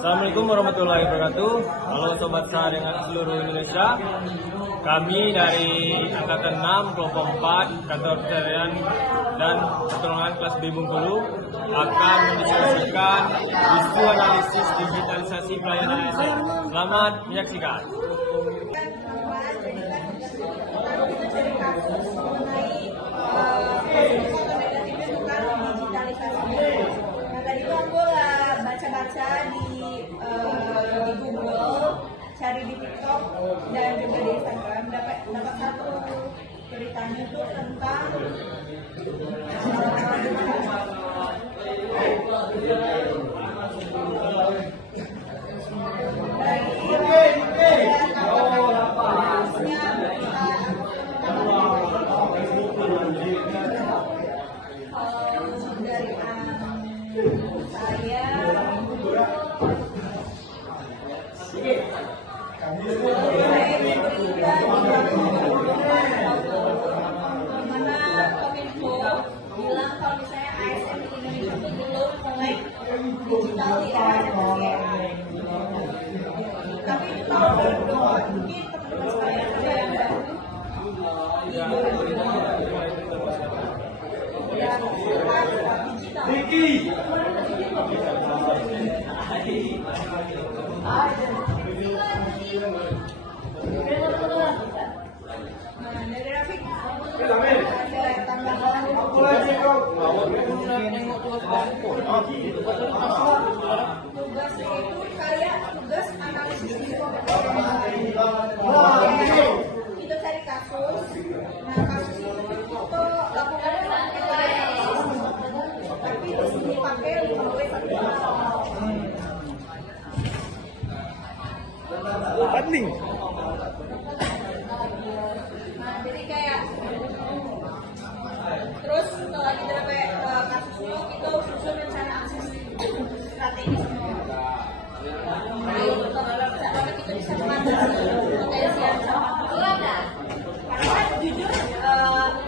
Assalamualaikum warahmatullahi wabarakatuh. Halo sobat dengan seluruh Indonesia. Kami dari Angkatan 6 Kelompok 4 Kantor Sekretariat dan Pertolongan kelas B Bengkulu akan mendiskusikan isu analisis digitalisasi pelayanan ASN. Selamat menyaksikan. Baca di Google, cari di TikTok dan juga di Instagram, dapat satu beritanya itu tentang tugasnya itu kayak tugas analisis kita cari kasus. Nah, kasus itu kita lakukan tapi dipakai 5 Banding. Nah, jadi kayak terus setelah kita dapat kasusnya, kita susun rencana aksi strategis. Nah, itu kalau kita bisa mengatasi potensi yang karena jujur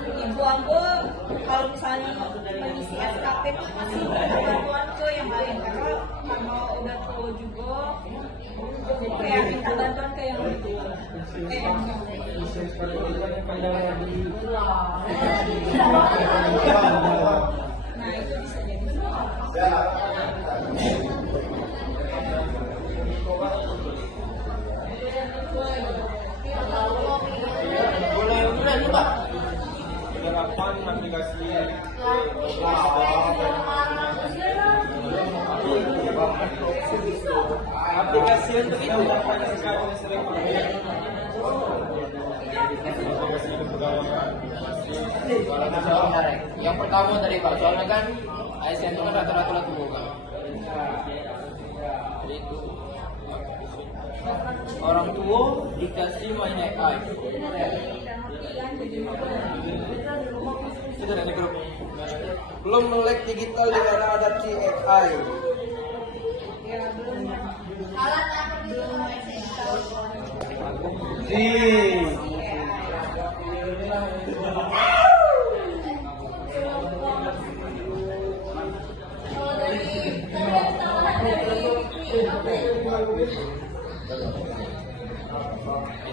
Ibu Ambo kalau misalnya mengisi SKP itu masih bantuan ke yang lain karena udah tua juga, jadi kayak minta bantuan ke yang lain. Nah, itu bisa jadi. Penerapan aplikasi untuk itu dapat sekali sering yang pertama tadi Pak, soalnya kan ASN itu kan rata-rata tua kan. Jadi itu orang tua dikasih main AI. Itu dari grup. Belum melek digital di era adapsi AI. Ya, belum. Alat apa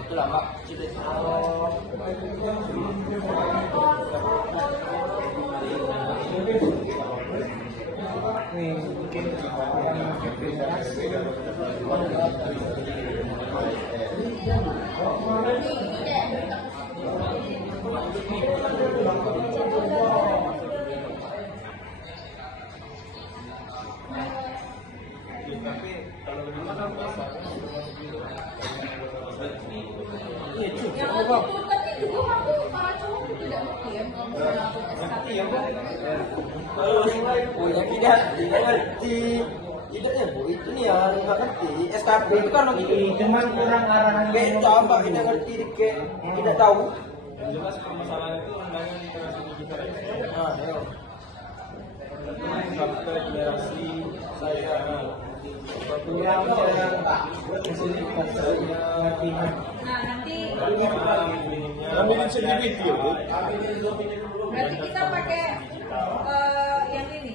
Itulah Pak. tapi kalau lebih mahal biasa. Tidak ya Bu, itu nih yang nggak ngerti. SKP itu kan Cuman kurang arahan. kayak coba kita ngerti kayak tidak tahu. Yang jelas permasalahan itu undangan literasi digital. Nah, ya. Sampai generasi saya Nah, nanti berarti kita pakai yang ini,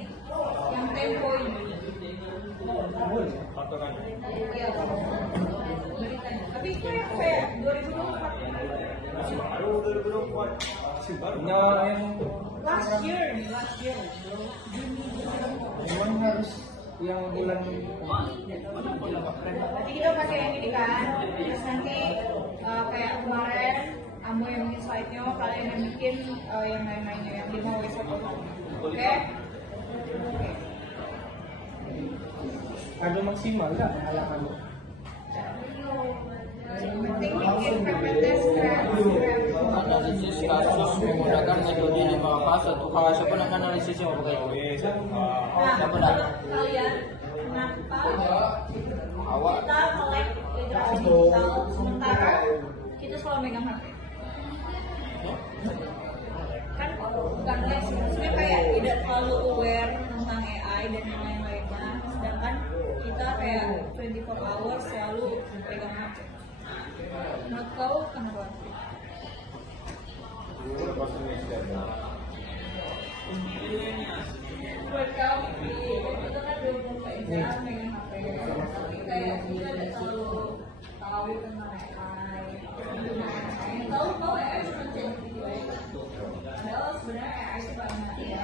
yang tempo ini. kan. Iya. Beritanya. Tapi itu yang kayak 2024. Masih baru 2024. Masih baru. Yang Last year. memang harus yang bulan Nanti kita pakai yang ini kan. Terus nanti kayak kemarin kamu yang bikin slide-nya, kalian yang bikin yang lain-lainnya yang 5W1. Oke? ada maksimal nggak pengalaman? Yang penting bikin PPT keren. Analisis kasus menggunakan metode 5H 1H. Siapa nak analisisnya apa kayak itu? Nah, Siapa nak? menurut kalian kenapa Awak. kita melek literasi digital sementara kita selalu megang HP? Kan bukan melek sih, maksudnya kayak tidak terlalu aware tentang AI dan yang lain-lainnya, sedangkan kita kayak 24 hours selalu pegang HP. Menurut kau kenapa? Buat kau itu kan 24 jam megang HP, tapi kayak kita tidak terlalu tahu tentang AI. Yang tahu AI cuma jadi video aja. Padahal sebenarnya AI itu banyak ya.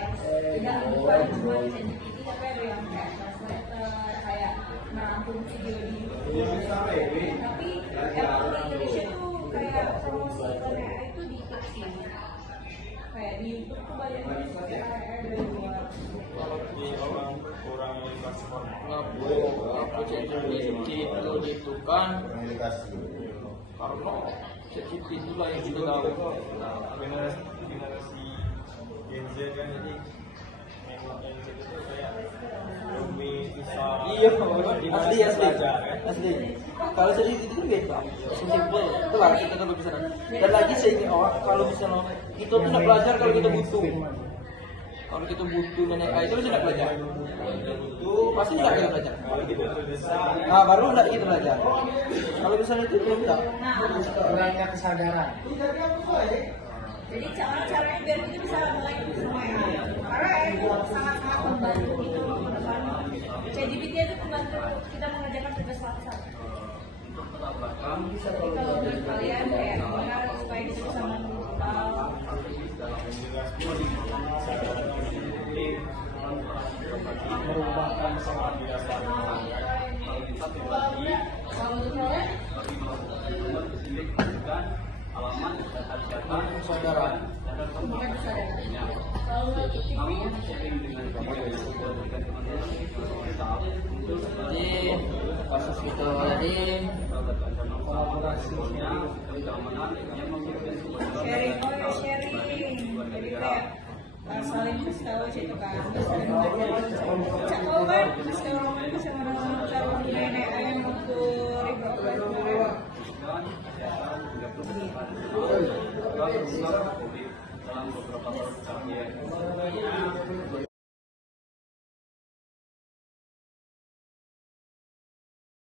Tidak bukan cuma jadi video, tapi ada yang kayak translator, kayak merangkum video di YouTube. Tapi yang orang Indonesia tuh kayak promosi iklan AI itu dikit sih. Kayak di YouTube tuh banyak banget AI dari luar. Di orang kurang edukasi formal. Aku ChatGPT itu kan karena ChatGPT itulah yang kita tahu. Generasi Gen Z kan jadi yang itu tuh kayak lebih susah. Iya, Gimana asli sih asli belajar, kan? asli. Kalau ChatGPT itu biasa, simple. Itulah kita kalau bisa. Dan lagi saya kalau bisa kita tuh nak belajar kalau kita butuh. Kalau kita butuh nenek AI itu tidak belajar. Itu pasti tidak kita belajar. Kalau kita terdesak, Nah baru tidak kita belajar. Kalau misalnya itu belum tak. Nah, kurangnya kesadaran. jadi caranya biar kita bisa melek sama AI. Karena AI itu sangat-sangat membantu kita ke depan. ChatGPT itu membantu kita mengerjakan tugas paksa. Jadi kalau menurut kalian kayak gimana supaya kita bisa mendigital? Merubahkan Kalau menurut kalian? Kesadaran. Bukan kesadaran. Kalau menurut Fikri? Jadi kasus itu tadi Sharing, oh ya sharing. Jadi kayak saling kasih tahu aja itu kan. Saling belajar. Cak tahu kan? Terus kalau orang bisa orang calon nenek yang waktu ribu kemarin.